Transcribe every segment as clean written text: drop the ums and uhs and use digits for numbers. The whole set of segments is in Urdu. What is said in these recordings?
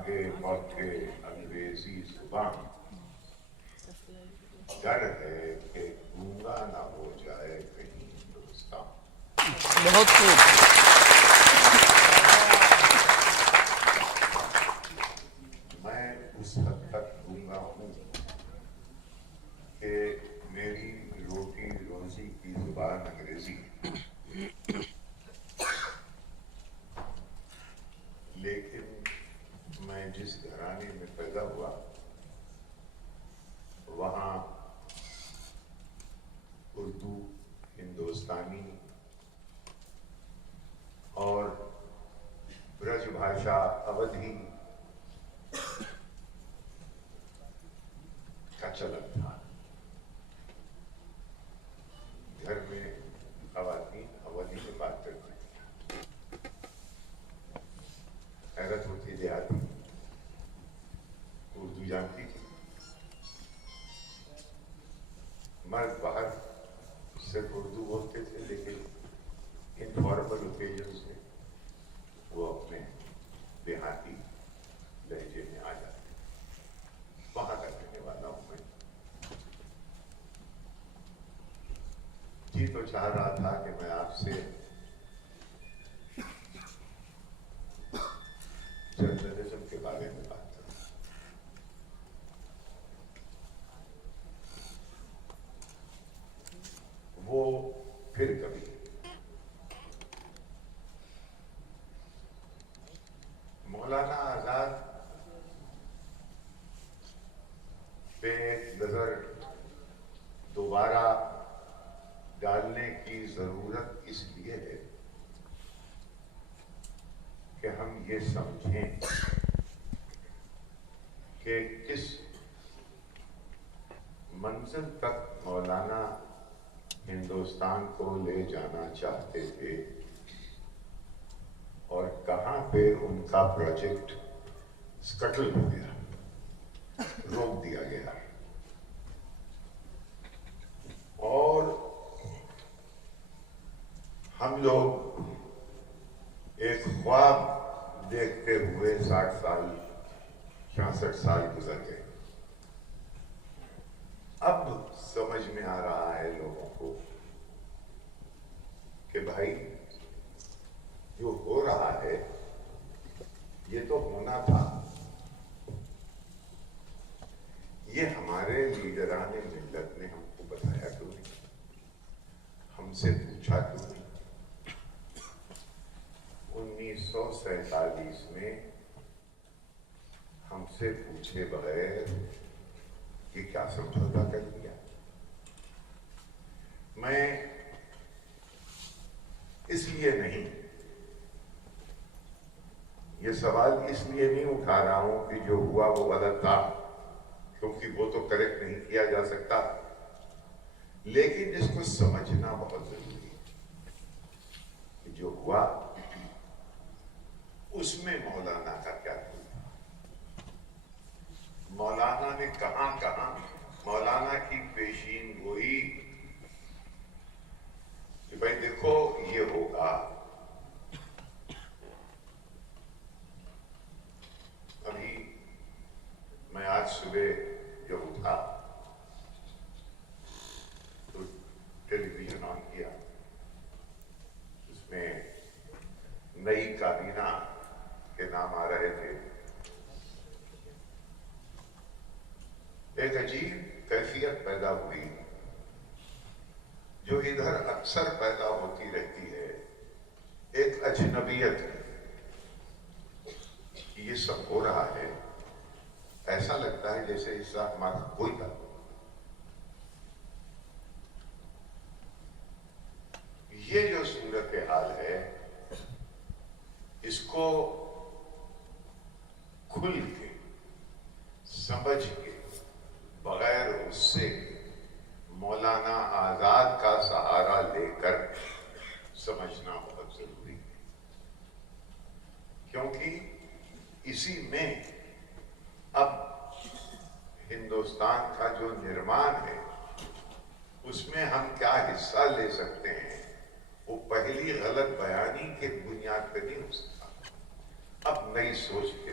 آگے بڑھ کے انگریزی زبان، ڈر ہے کہ گونگا نہ ہو جائے کہیں ہندوستان۔ بہت خوب۔ میں اس حد تک گونگا ہوں کہ میری روٹی روزی کی زبان انگریزی، لیکن میں جس گھرانے میں پیدا ہوا وہاں اردو، ہندوستانی اور برج بھاشا اودھی کا چلن تھا۔ گھر میں خواتین اودھی میں بات کرتی تھی، حیرت ہوتی دیہاتی اردو جانتی تھی۔ مرد باہر صرف اردو بولتے تھے، لیکن انفارمل اوکیزنز میں وہ اپنے دیہاتی لہجے میں آ جاتے۔ وہاں کا رہنے والا ہوں میں۔ جی تو چاہ رہا تھا کہ میں آپ سے جرنلزم کے بارے میں بات کروں۔ وہ پھر کبھی۔ مولانا آزاد پہ نظر دوبارہ ڈالنے کی ضرورت اس لیے ہے کہ ہم یہ سمجھیں کہ کس منزل تک مولانا ہندوستان کو لے جانا چاہتے تھے اور کہاں پہ ان کا پروجیکٹ سکٹل ہو گیا، روک دیا گیا۔ اور ہم لوگ ایک خواب دیکھتے ہوئے 60 سال 66 سال گزر گئے۔ اب سمجھ میں آ رہا ہے لوگوں کو کہ بھائی جو ہو رہا ہے یہ تو ہونا تھا۔ یہ ہمارے لیڈران ملت نے ہم کو بتایا کیوں نہیں، ہم سے پوچھا کیوں نہیں؟ 1947 میں ہم سے پوچھے بغیر یہ کیا سمجھوتا کر لیا؟ میں اس لیے نہیں، یہ سوال اس لیے نہیں اٹھا رہا ہوں کہ جو ہوا وہ غلط تھا، کیونکہ وہ تو کریکٹ نہیں کیا جا سکتا، لیکن اس کو سمجھنا بہت ضروری ہے کہ جو ہوا اس میں مولانا کا کیا ہوا، مولانا نے کہاں کہاں مولانا کی پیشین گوئی کہ بھائی دیکھو یہ ہوگا۔ ابھی میں آج صبح جب اٹھا تو ٹیلی ویژن آن کیا، اس میں نئی کابینہ کے نام آ رہے تھے۔ ایک عجیب کیفیت پیدا ہوئی جو ادھر اکثر پیدا ہوتی رہتی ہے، ایک اجنبیت کہ یہ سب ہو رہا ہے، ایسا لگتا ہے جیسے اس کا ہمارا کوئی تعلق۔ یہ جو صورتحال ہے اس کو کھل کے سمجھ کے بغیر غصے مولانا آزاد کا سہارا لے کر سمجھنا بہت ضروری ہے، کیونکہ اسی میں اب ہندوستان کا جو نرمان ہے اس میں ہم کیا حصہ لے سکتے ہیں، وہ پہلی غلط بیانی کے بنیاد پہ نہیں ہو سکتا، اب نئی سوچ کے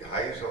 250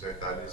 47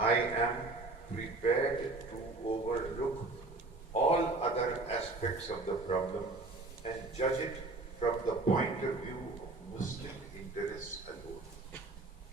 I am prepared to overlook all other aspects of the problem and judge it from the point of view of Muslim interests alone.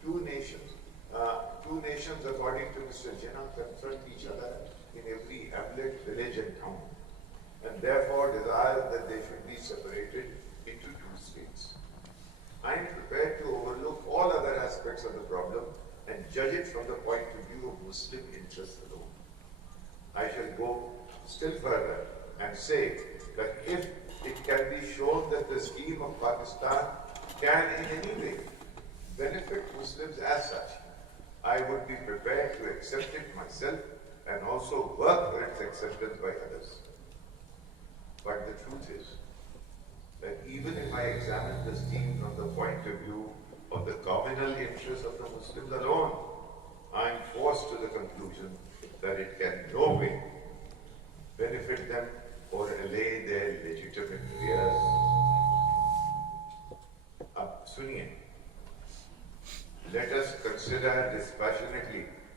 two nations according to Mr. Jinnah confront each other in every hamlet, village and town, and therefore desire that they should be separated into two states. I am prepared to overlook all other aspects of the problem and judge it from the point of view of Muslim interests alone. I shall go still further and say that if it can be shown that the scheme of Pakistan can in any way benefit Muslims as such, I would be prepared to accept it myself and also work for its acceptance by others. But the truth is that even if I examine the scheme from the point of view of the communal interests of the Muslims alone, I am forced to the conclusion that it can no way benefit them or allay their legitimate fears. Ab suniye, let us consider dispassionately.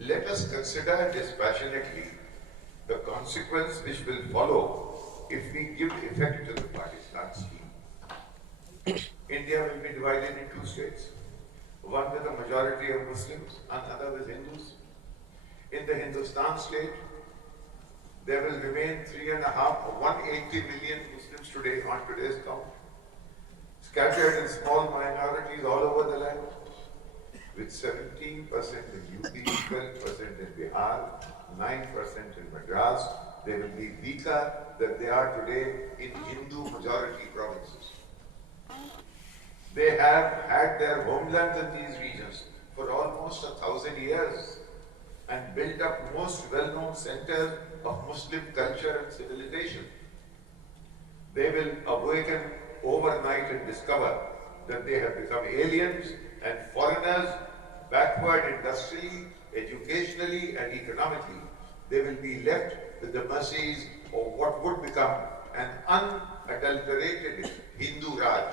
Let us consider dispassionately the consequence which will follow if we give effect to the Pakistan scheme. India will be divided in two states, one with a majority of Muslims and another with Hindus. In the Hindustan state, there will remain 180 million Muslims today on today's count, scattered in small minorities all over the land, with 17% in UP, 12% in Bihar, 9% in Madras. They will be weaker than they are today in Hindu majority provinces. They have had their homelands in these regions for almost 1,000 years and built up most well-known centers of Muslim culture and civilization. They will awaken overnight and discover that they have become aliens and foreigners, backward industrially, educationally and economically. They will be left with the mercies of what would become an unadulterated Hindu Raj.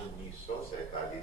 1947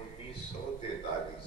1943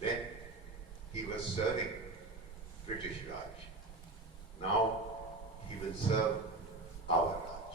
then he was serving British Raj. Now he will serve our Raj.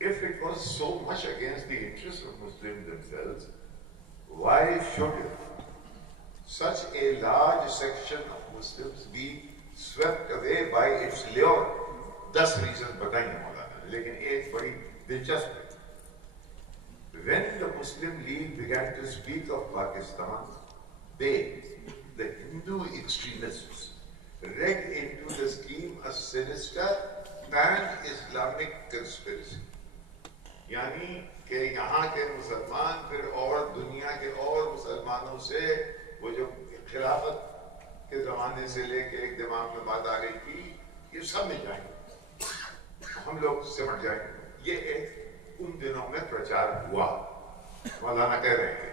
if it was so much against the interests of Muslims themselves, why should such a large section of Muslims be swept away by its lure. 10 reasons بتائیں گے مولانا, لیکن ایک بڑی دلچسپ ہے. When the Muslim League began to speak of Pakistan, they, the Hindu extremists, read into the scheme a sinister pan-Islamic conspiracy. یعنی کہ یہاں کے مسلمان پھر اور دنیا کے اور مسلمانوں سے وہ جو خلافت کے زمانے سے لے کے ایک دماغ میں بات آ رہی تھی, یہ سب مل جائیں گے, ہم لوگ سمٹ جائیں گے. یہ ایک ان دنوں میں پرچار ہوا. مولانا کہہ رہے ہیں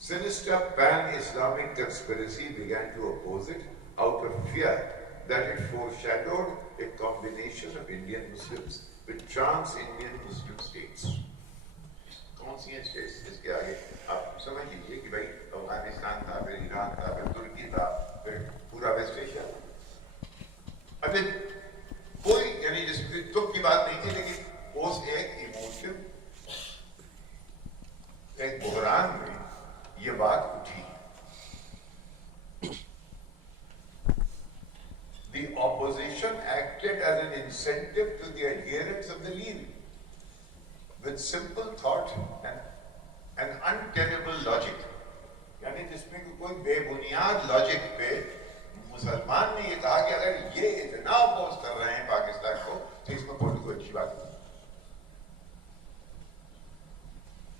sinister pan-Islamic conspiracy began to oppose it out of fear that it foreshadowed a combination of Indian Muslims with trans-Indian Muslim states. کون سی ہیں اسٹیٹس؟ اس کے آگے آپ سمجھ لیجیے کہ بھائی افغانستان تھا, پھر ایران تھا, پھر ترکی تھا, پھر پورا ویسٹ ایشیا. ابھی کوئی یعنی جس تک کی بات نہیں تھی, لیکن اس ایک ایموشن, ایک بحران میں یہ بات اٹھی. The opposition acted as an incentive to the adherents of the League with simple thought and untenable logic. یعنی جس میں کوئی بے بنیاد لاجک پہ مسلمان نے یہ کہا کہ اگر یہ اتنا اپوز کر رہے ہیں پاکستان کو تو اس میں کوئی اچھی بات نہیں.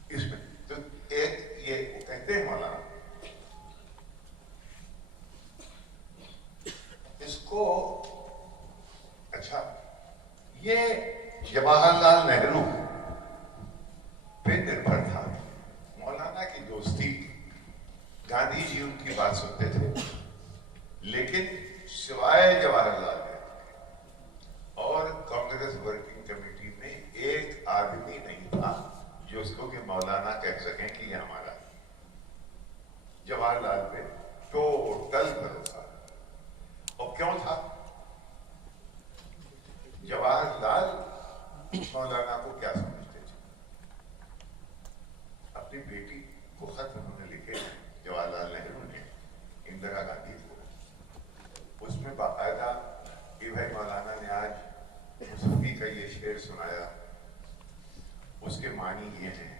اس میں تو ایک یہ کہتے ہیں مولانا, اس کو اچھا یہ جواہر لال نہرو پہ نربھر تھا. مولانا کی دوستی, گاندھی جی ان کی بات سنتے تھے, لیکن سوائے جواہر لال نہرو اور کانگریس ورکنگ کمیٹی میں ایک آدمی نہیں تھا جو اس کو کہ مولانا کہہ سکیں کہ یہ ہمارا. جواہر لال پہ ٹوٹل بھروسہ. اور کیوں تھا؟ جواہر لال مولانا کو کیا سمجھتے تھے؟ اپنی بیٹی کو خط انہوں نے لکھے جواہر لال نہرو نے اندرا گاندھی کو, اس میں باقاعدہ کہ بھائی مولانا نے آج مصطفی کا یہ شعر سنایا, اس کے معنی یہ ہیں,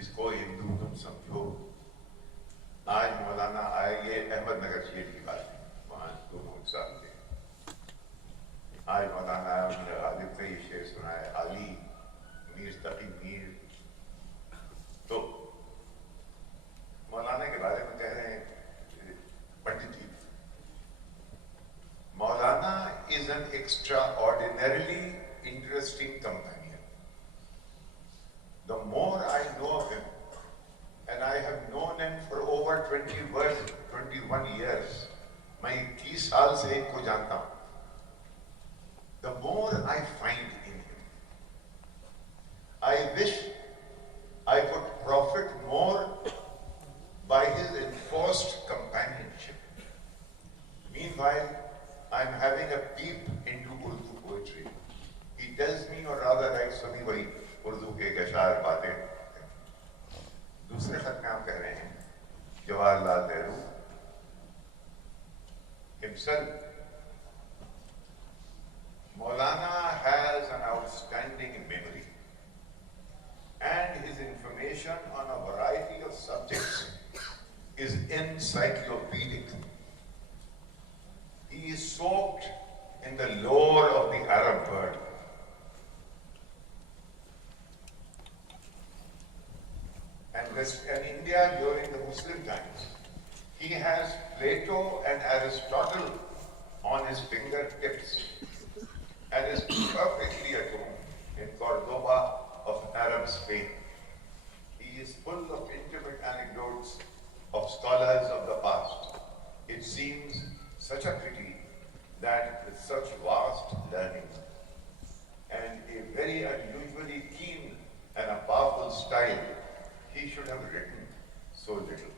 اس کو ہندو تم سمجھو. آج مولانا آئے, یہ احمد نگر شیر کی بات ہے, وہاں دونوں اقسام تھے. آج مولانا آیا, انہوں نے غالب کا یہ شعر سنایا, علی میر تقی میر. تو مولانا کے بارے میں کہہ رہے ہیں پنڈت جی, مولانا is an extraordinarily interesting companion. The more I know of him, and I have known him for over 21 years, میں 30 سال سے ایک کو جانتا ہوں, the more I find in him. I wish I could profit more by his enforced companionship. Meanwhile, I'm having a peep into Urdu poetry. He tells me, or rather writes for me, وہی اردو کے اشعار باتیں. دوسرے خط میں آپ کہہ رہے ہیں Jawahar Lal Nehru himself, Maulana has an outstanding memory, and his information on a variety of subjects is encyclopedic. He is soaked in the lore of the Arab world. And India during the Muslim times, he has Plato and Aristotle on his fingertips and is perfectly at home in Cordoba of Arab Spain. He is full of intimate anecdotes of scholars of the past. It seems such a pity that with such vast learning and a very unusually keen and a powerful style, he should have written so little.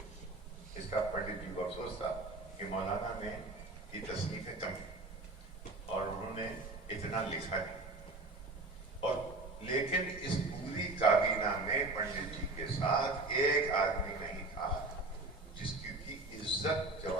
اس کا پنڈت جی کو افسوس تھا کہ مولانا نے کی تصنیفیں کم ہیں اور انہوں نے اتنا لکھا نہیں. اور لیکن اس پوری کابینہ میں پنڈت جی کے ساتھ ایک آدمی نہیں تھا جس کی عزت Jawahar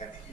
and he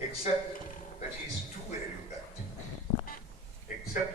except that he is too arrogant, except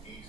30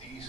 30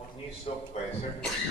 1965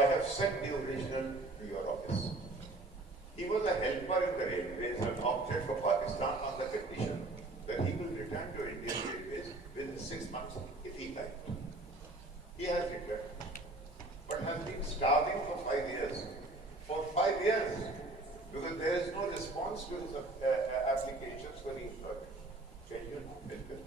I have sent the original to your office. He was a helper in the railways, an object for Pakistan on the condition that he will return to Indian Railways within 6 months if he can. He has returned, but has been starving for 5 years. For 5 years, because there is no response to his applications for e-work. Can you help him?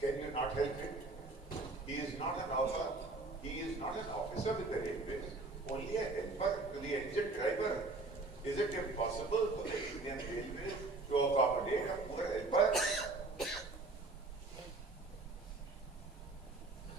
Can you not help him? He is not an officer. He is not an officer with the railways. Only a helper to the engine driver. Is it impossible for the Indian Railways to accommodate a poor helper?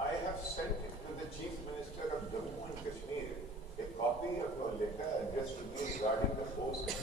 I have sent it to the Chief Minister of Jammu and Kashmir, a copy of your letter addressed to me regarding the post etc.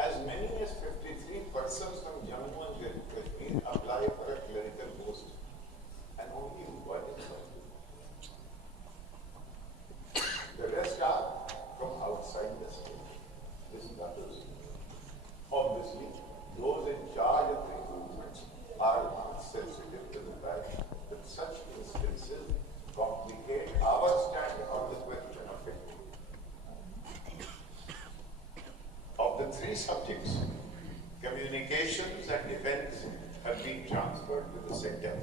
As many as 53 persons from Jammu and Kashmir apply for a clerical post, and only one is selected. The rest are from outside the state. This is others. Obviously, those in charge of recruitment are not sensitive to the fact that such instances complicate our stand on the question of victim. Of the 3 subjects, communications and defense have been transferred to the center.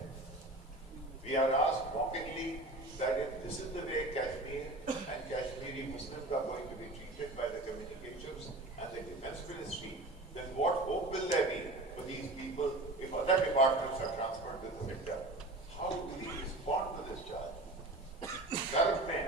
We are asked mockingly that if this is the way Kashmir and Kashmiri Muslims are going to be treated by the communications and the defense ministry, then what hope will there be for these people if other departments are transferred to the center? How do we respond to this charge? Garb mein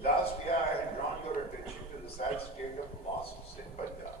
Last year I had drawn your attention to the sad state of mosques in Punjab.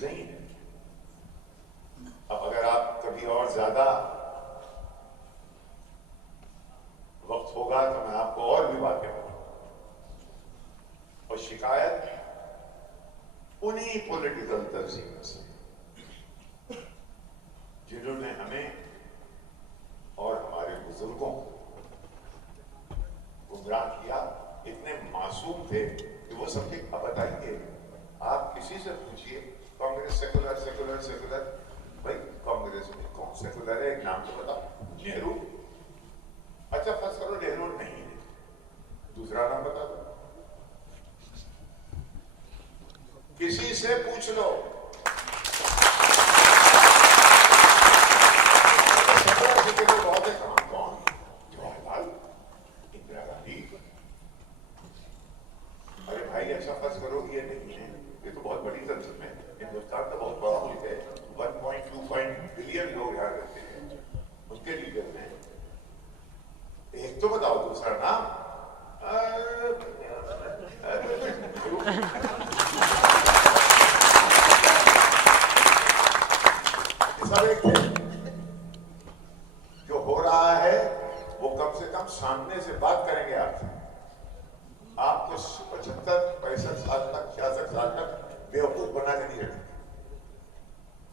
چیز نہیں ہے. اب اگر آپ کبھی اور زیادہ وقت ہوگا تو میں آپ کو اور بھی باتیں بتاؤں. اور شکایت انہی پولیٹیکل تنظیموں سے جنہوں نے ہمیں اور ہمارے بزرگوں کو گمراہ کیا. اتنے معصوم تھے کہ وہ سمجھے. اب بتائیے, آپ کسی سے پوچھیے کانگریس سیکولر سیکولر سیکولر, بھائی کانگریس میں کون سیکولر ہے, ایک نام تو بتاؤ. نہرو. اچھا فرض کرو نہرو نہیں ہے, دوسرا نام بتا دو. کسی سے پوچھ لو. بہت ہے, کہاں کون, جواہر لال, اندرا گاندھی. ارے بھائی ایسا فرض کرو یہ نہیں ہے, یہ تو بہت بڑی تنظیم ہے. ہندوستان تو بہت بڑا ملک ہے, 1.25 بلین لوگ یہاں رہتے ہیں, ان کے لیڈر ہیں. ایک تو بتاؤ, دوسرا نام. سب ایک تھے. جو ہو رہا ہے وہ کم سے کم سامنے سے بات کریں گے آپ سے. آپ کو 75 65 سال تک 66 سال تک بیوقوف بنا کے نہیں رکھیں.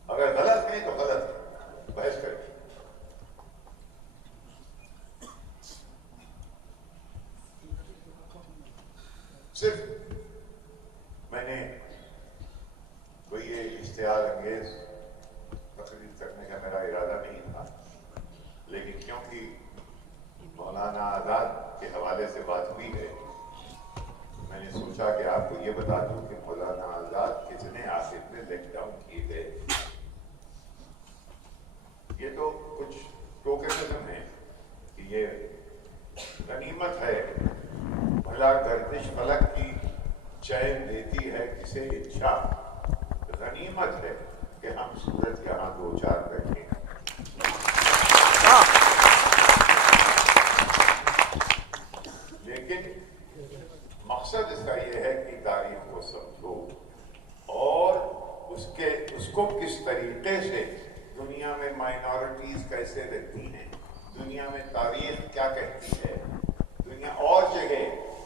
اگر غلط نہیں تو غلط ہے, بحث کریں. صرف میں نے کوئی یہ اشتہار انگیز تقریر کرنے کا میرا ارادہ نہیں تھا, لیکن کیونکہ مولانا آزاد کے حوالے سے بات ہوئی ہے, میں نے سوچا کہ آپ کو یہ بتا دوں کہ مولانا آزاد کتنے آخر میں لیک ڈاؤن کیے گئے. یہ تو کچھ ٹوکنزم ہے کہ یہ غنیمت ہے, بھلا گردش فلک کی چین دیتی ہے کسے اچھا. غنیمت ہے کہ ہم سورج یہاں 2-4 بیٹھے ہیں. لیکن مقصد اس کا یہ ہے کہ تاریخ کو سمجھو اور اس کو کس طریقے سے دنیا میں مائنورٹیز کیسے رہتی ہیں, دنیا میں تاریخ کیا کہتی ہے, دنیا اور جگہ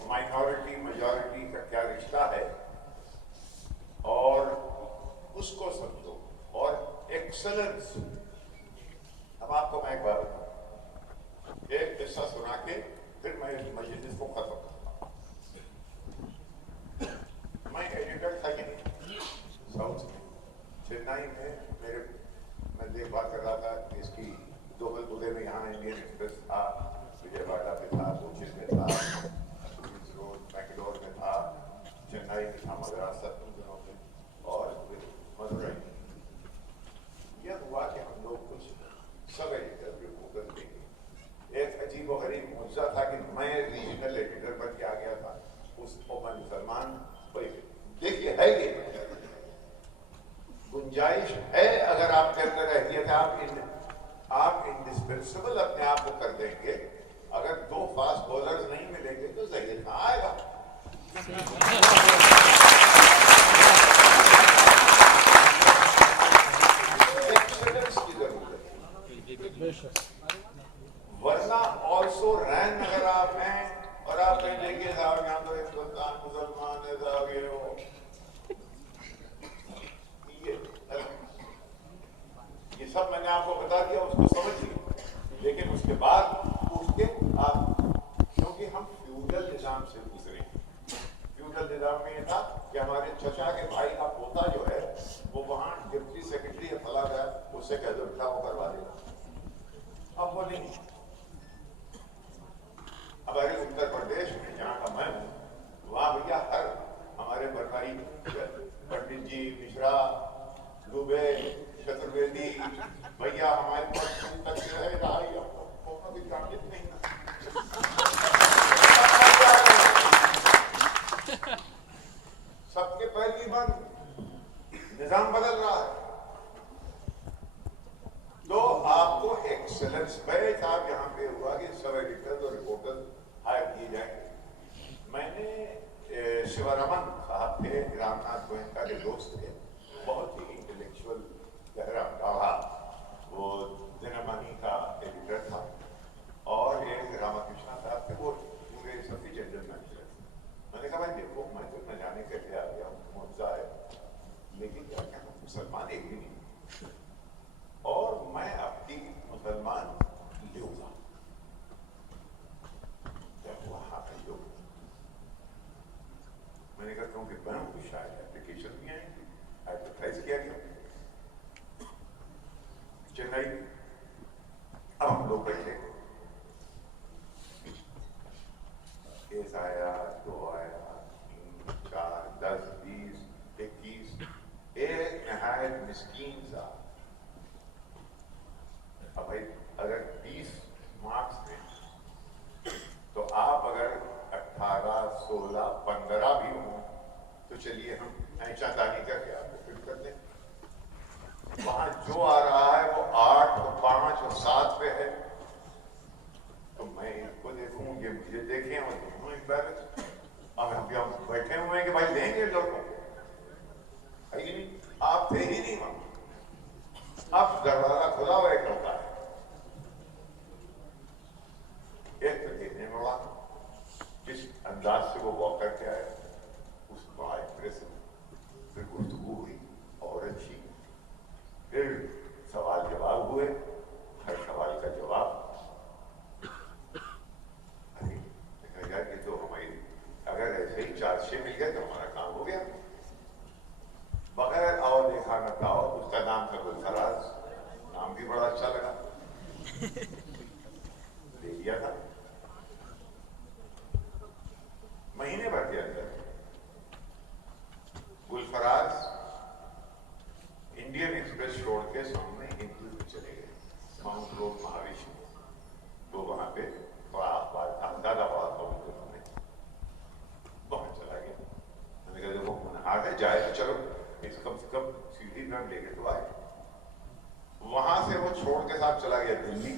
مائنورٹی میجورٹی کا کیا رشتہ ہے, اور اس کو سمجھو. اور ایکسلنس. اب آپ کو میں ایک بات بتاؤں, ایک قصہ سنا کے پھر میں اس مجلس کو ختم کرتا ہوں. میں ایڈیٹر تھا کہ نہیں ساؤتھ میں, چنئی میں میں دیکھ بھال کر رہا تھا کہ اس کی دوبل بودے میں یہاں انڈین ایکسپریس تھا, وجے واڑہ پہ تھا, کوچن میں تھا, روڈ بینگلور میں تھا, چنئی میں تھا, مدراس ان دنوں میں, اور مدورائی. یہ ہوا کہ ہم لوگ کچھ سب ایڈیٹر گوگل دیں گے. ایک عجیب و غریب معجزہ تھا کہ میں ریجنل ایڈیٹر بن کے آ گیا تھا. اس کو میں مسلمان, دیکھیے ہے یہ گنجائش ہے, اگر آپ کے اندر رہتی ہے آپ انڈسپنسبل اپنے آپ کو کر دیں گے. اگر 2 فاسٹ بولرز نہیں ملیں گے تو ظہیر کہاں آئے گا. ایکسلنس کی ضرورت ہے, ورنہ آلسو رین اگر آپ ہیں اور آپ کہیں دیکھیے صاحب یہاں تو ہندوستان مسلمان ہے صاحب, یہ سب میں نے آپ کو بتا دیا, اس کو سمجھیے. لیکن اس کے بعد اس کے آپ, کیونکہ ہم فیوڈل نظام سے گزرے. فیوڈل نظام میں یہ تھا کہ ہمارے چچا کے بھائی کا پوتا جو ہے وہ وہاں ڈپٹی سیکرٹری فلاں گیا, اس سے کہہ دو بیٹا وہ کروا دے گا. اب وہ نہیں. ہمارے اتر پردیش میں جہاں کا میں ہوں, وہاں بھیا ہر ہمارے برقائی پنڈت جی, مشرا, دوبے, چترویدی بھیا ہمارے پاس تک جو ہے رہا ہی بھی کامت نہیں. سب کے پہلی بار نظام بدل رہا ہے. تو آپ کو ایکسلنس پہ صاحب یہاں پہ ہوا کہ سب ایڈیٹر اور رپورٹر ہائر کیے جائیں. میں نے شیوا رمن صاحب تھے, رام ناتھ گوئنکا کے دوست تھے, بہت ہی مسلمان ایک بھی نہیں، اور میں اپنی مسلمان لوں گا جب وہاں پہ لوں گا. میں نے کہا کیونکہ بنوں کو شاید اپلیکیشن بھی آئیں گی، ایڈورٹائز کیا گیا چنئی. اب ہم لوگ بیٹھے، ایک آیا، دو آیا، 3 4 10 20 21، ایک نہایت مسکین سا. اب بھائی اگر 20 مارکس میں تو آپ اگر 18 16 15 بھی ہوں تو چلیے ہم ایچا دانی کر کے آپ کو فل کر دیں. وہاں جو آ رہا ہے وہ 8 اور 5 اور 7 پہ ہے، تو میں ان کو دیکھوں، یہ مجھے دیکھیں، اور دونوں امبیرس. اب ہم بیٹھے ہوئے ہیں کہ بھائی دیں گے لڑکوں کو، ہے کہ نہیں؟ آپ تھے ہی نہیں وہاں. اب دروازہ کھلا ہوا ایک لڑکا ہے، ایک تو دیکھنے والا جس انداز سے وہ واک کر کے آئے اس کو بڑا امپریسو. پھر گفتگو ہوئی اور اچھی، پھر سوال جواب ہوئے، ہر سوال کا جواب. یار یہ تو ہماری، اگر ایسے ہی 4 مل گئے تو ہمارا کام ہو گیا. بغیر اور دیکھا نہ تھا. اس کا نام تھا گلفراز، نام بھی بڑا اچھا لگا، لے لیا تھا. مہینے بھر کے اندر گلفراز انڈین ایکسپریس چھوڑ کے سامنے ہندو میں چلے گئے، ماؤنٹ روڈ مہاویشی. تو وہاں پہ بڑا اخبار تھا، زیادہ بڑا تھا ان کے سامنے، وہاں چلا گیا. میں نے کہا دیکھو منہار ہے، جائے تو چلو، اس کم سے کم سیڑھی میں ہم لے کے تو آئے. وہاں سے وہ چھوڑ کے ساتھ چلا گیا دلی،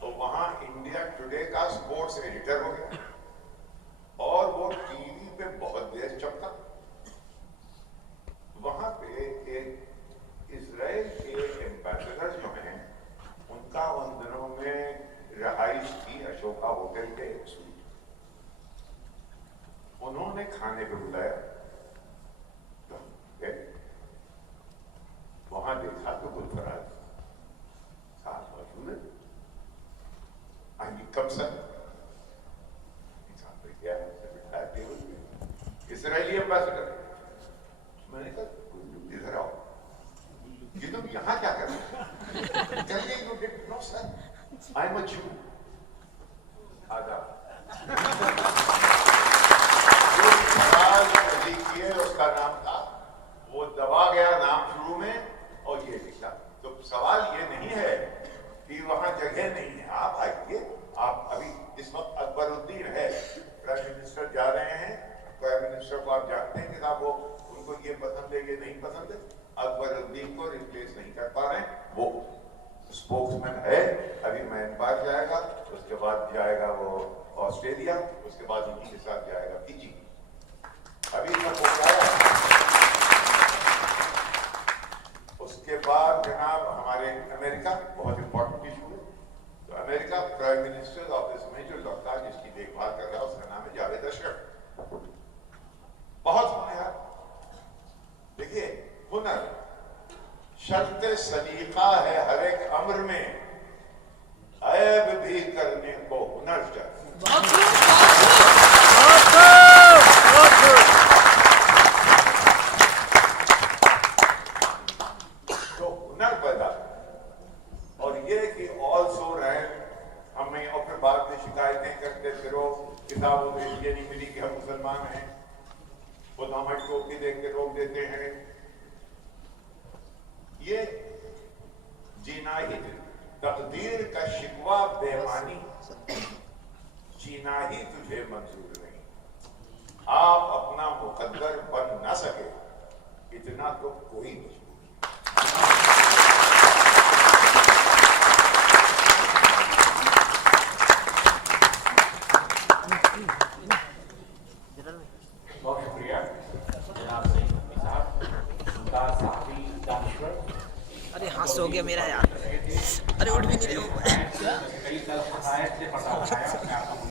تو وہاں انڈیا ٹوڈے کا سپورٹس ایڈیٹر ہو گیا، اور وہ ٹی وی پہ بہت دیر چپکا. وہاں پہ ایک اسرائیل کے ایمبیسڈر جو ہیں، ان کا ان دنوں میں رہائش تھی اشوکا ہوٹل کے ایک سوٹ. انہوں نے کھانے پہ بلایا، وہاں دیکھا تو گلفراز ساتھ موجود ہے. کب سر کیا بٹھایا ٹیبل پہ، اسرائیلی ایمبیسڈر. میں نے کہا ادھر آؤ، یہ تم یہاں کیا کر رہے ہیں؟ کہیے you did know sir, I am اے جو. آداب لکھیے، اس کا نام تھا، وہ دبا گیا نام شروع میں اور یہ لکھا. تو سوال یہ نہیں ہے کہ وہاں جگہ نہیں ہے، آپ آئیے. آپ ابھی اس وقت اکبر الدین ہے، پرائم منسٹر جا رہے ہیں. پرائم منسٹر کو آپ جانتے ہیں کہ صاحب وہ ان کو یہ پسند ہے، یہ نہیں پسند ہے. اکبر الدین کو ریپلیس نہیں کر پا رہے ہیں، وہ اسپوکس مین ہے. ابھی میانمار جائے گا، اس کے بعد جائے گا وہ آسٹریلیا، اس کے بعد انہی کے ساتھ جائے گا فجی. ابھی تک ہو گیا. اس کے بعد جناب ہمارے امریکہ بہت امپورٹنٹ ایشو ہے. تو امریکہ پرائم منسٹر آفس میں جو لڑکا جس کی دیکھ بھال کر رہا ہے اس کا نام ہے جاوید اشرف. بہت ہونہار. دیکھیے ہنر شرط سلیقہ ہے ہر ایک امر میں، عیب بھی کرنے کو ہنر چاہیے. تو ہنر پیدا، اور یہ کہ آل سو رہے ہمیں، اور پھر بعد میں شکایتیں کرتے پھرو کتابوں میں یہ نہیں ملی کہ ہم مسلمان ہیں، خود ہمیں ٹوپی دیکھ کے روک دیتے ہیں. یہ جینا ہی تقدیر کا شکوہ بے معنی، جینا ہی تجھے منظور نہیں. آپ اپنا مقدر بن نہ سکے اتنا تو کوئی مجبور نہیں. بہت شکریہ جناب سعید مفتی صاحب. ممتاز صحافی دانشور. ارے ہاتھ سے ہو گیا میرا یار، ارے اٹھ بھی نہیں رہے. کئی حقائق سے پردہ اٹھایا.